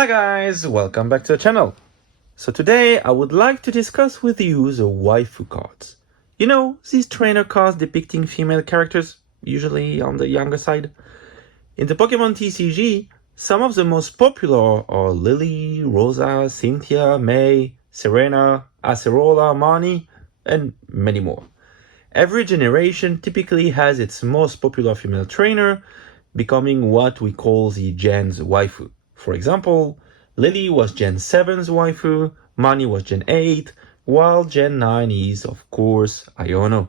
Hi guys, welcome back to the channel. So today I would like to discuss with you the waifu cards. You know, these trainer cards depicting female characters, usually on the younger side. In the Pokemon TCG, some of the most popular are Lillie, Rosa, Cynthia, May, Serena, Acerola, Marnie, and many more. Every generation typically has its most popular female trainer, becoming what we call the Gen's waifu. For example, Lillie was Gen 7's waifu, Marnie was Gen 8, while Gen 9 is, of course, Iono.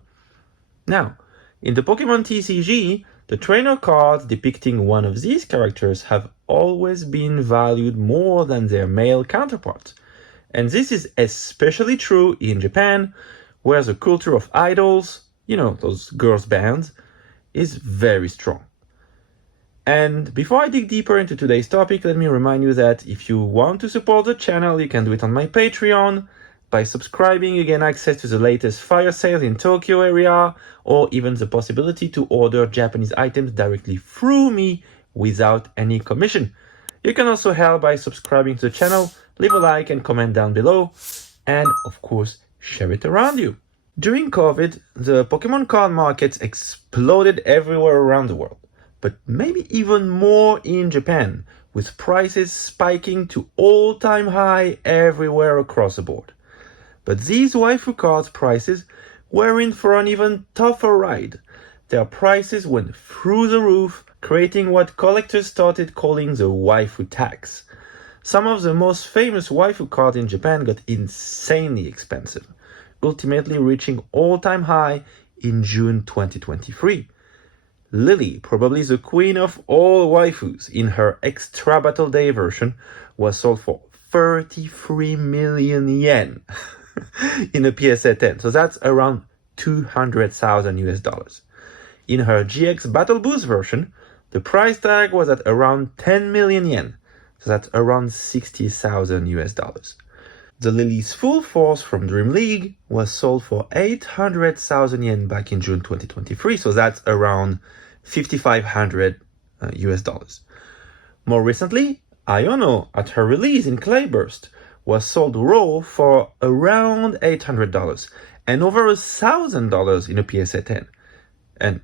Now, in the Pokemon TCG, the trainer cards depicting one of these characters have always been valued more than their male counterparts. And this is especially true in Japan, where the culture of idols, you know, those girls' bands, is very strong. And before I dig deeper into today's topic, let me remind you that if you want to support the channel, you can do it on my Patreon. By subscribing, you gain access to the latest fire sales in Tokyo area, or even the possibility to order Japanese items directly through me without any commission. You can also help by subscribing to the channel, leave a like and comment down below, and of course, share it around you. During COVID, the Pokemon card markets exploded everywhere around the world, but maybe even more in Japan, with prices spiking to all-time high everywhere across the board. But these waifu cards prices were in for an even tougher ride. Their prices went through the roof, creating what collectors started calling the waifu tax. Some of the most famous waifu cards in Japan got insanely expensive, ultimately reaching all-time high in June 2023. Lillie, probably the queen of all waifus, in her Extra Battle Day version, was sold for 33 million yen in a PSA 10. So that's around 200,000 US dollars. In her GX Battle Boost version, the price tag was at around 10 million yen. So that's around 60,000 US dollars. The Lillie's Full Force from Dream League was sold for 800,000 yen back in June 2023. So that's around 5,500 US dollars. More recently, Iono, at her release in Clayburst, was sold raw for around $800 and over $1,000 in a PSA 10. And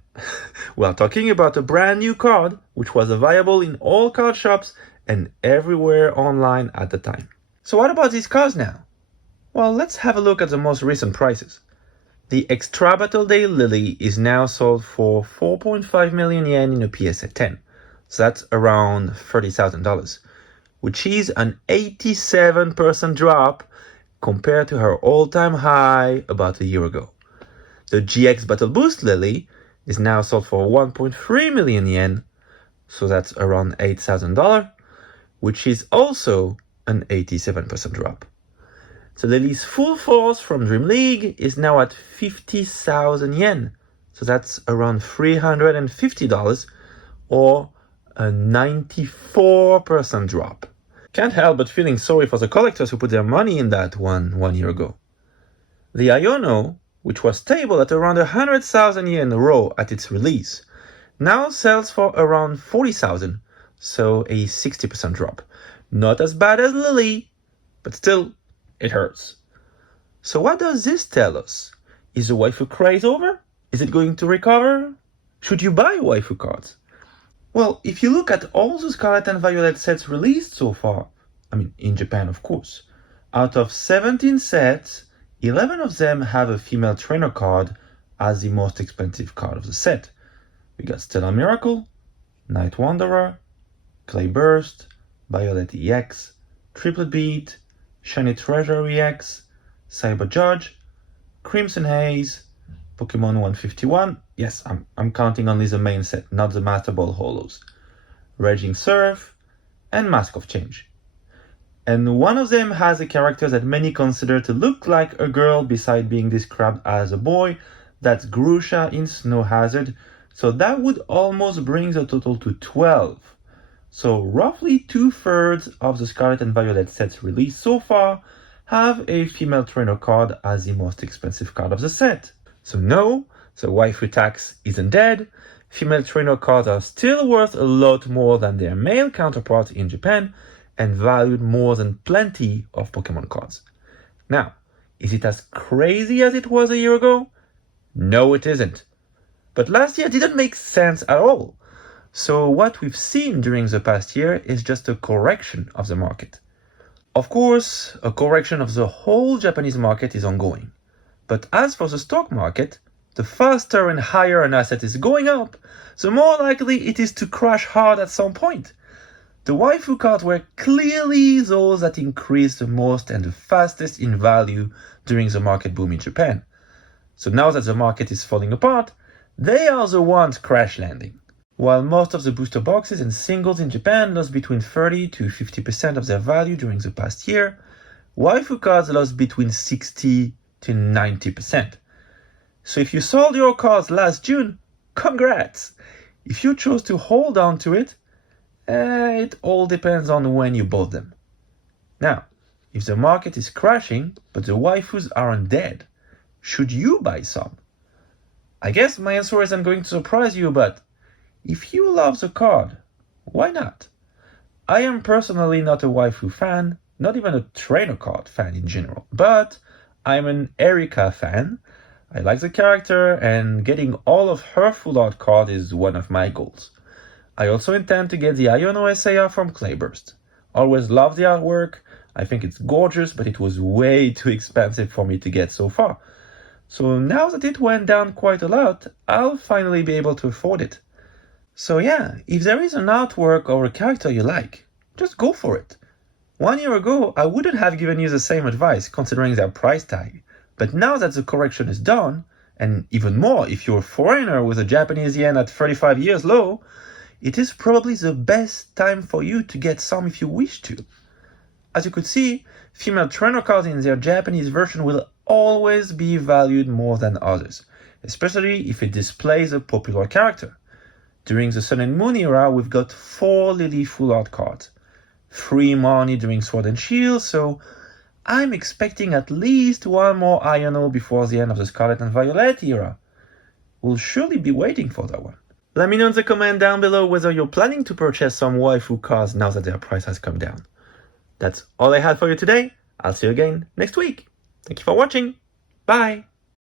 we're talking about a brand new card which was available in all card shops and everywhere online at the time. So what about these cards now? Well, let's have a look at the most recent prices. The Extra Battle Day Lillie is now sold for 4.5 million yen in a PSA 10. So that's around $30,000, which is an 87% drop compared to her all-time high about a year ago. The GX Battle Boost Lillie is now sold for 1.3 million yen, so that's around $8,000, which is also an 87% drop. So Lillie's Full Force from Dream League is now at 50,000 yen. So that's around $350 or a 94% drop. Can't help but feeling sorry for the collectors who put their money in that one year ago. The Iono, which was stable at around 100,000 yen raw at its release, now sells for around 40,000, so a 60% drop. Not as bad as Lillie, but still, it hurts. So what does this tell us? Is the waifu craze over? Is it going to recover? Should you buy waifu cards? Well, if you look at all the Scarlet and Violet sets released so far, in Japan of course, out of 17 sets, 11 of them have a female trainer card as the most expensive card of the set. We got Stellar Miracle, Night Wanderer, Clayburst, Violet EX, Triplet Beat, Shiny Treasure EX, Cyber Judge, Crimson Haze, Pokemon 151, yes, I'm counting only the main set, not the Master Ball Holos, Raging Surf, and Mask of Change. And one of them has a character that many consider to look like a girl beside being described as a boy, that's Grusha in Snow Hazard, so that would almost bring the total to 12. So roughly 2/3 of the Scarlet and Violet sets released so far have a female trainer card as the most expensive card of the set. So no, the waifu tax isn't dead. Female trainer cards are still worth a lot more than their male counterparts in Japan, and valued more than plenty of Pokemon cards. Now, is it as crazy as it was a year ago? No, it isn't. But last year didn't make sense at all. So what we've seen during the past year is just a correction of the market. Of course, a correction of the whole Japanese market is ongoing. But as for the stock market, the faster and higher an asset is going up, the more likely it is to crash hard at some point. The waifu cards were clearly those that increased the most and the fastest in value during the market boom in Japan. So now that the market is falling apart, they are the ones crash landing. While most of the booster boxes and singles in Japan lost between 30 to 50% of their value during the past year, waifu cards lost between 60 to 90%. So if you sold your cards last June, congrats! If you chose to hold on to it, it all depends on when you bought them. Now, if the market is crashing, but the waifus aren't dead, should you buy some? I guess my answer isn't going to surprise you, but if you love the card, why not? I am personally not a waifu fan, not even a trainer card fan in general, but I'm an Erika fan. I like the character, and getting all of her full art card is one of my goals. I also intend to get the Iono SAR from Clayburst. Always loved the artwork. I think it's gorgeous, but it was way too expensive for me to get so far. So now that it went down quite a lot, I'll finally be able to afford it. So yeah, if there is an artwork or a character you like, just go for it. 1 year ago, I wouldn't have given you the same advice considering their price tag. But now that the correction is done, and even more if you're a foreigner with a Japanese yen at 35 years low, it is probably the best time for you to get some if you wish to. As you could see, female trainer cards in their Japanese version will always be valued more than others, especially if it displays a popular character. During the Sun and Moon era, we've got 4 Lillie full art cards, 3 Marnie during Sword and Shield, so I'm expecting at least 1 more Iono before the end of the Scarlet and Violet era. We'll surely be waiting for that one. Let me know in the comment down below whether you're planning to purchase some waifu cards now that their price has come down. That's all I had for you today. I'll see you again next week. Thank you for watching. Bye!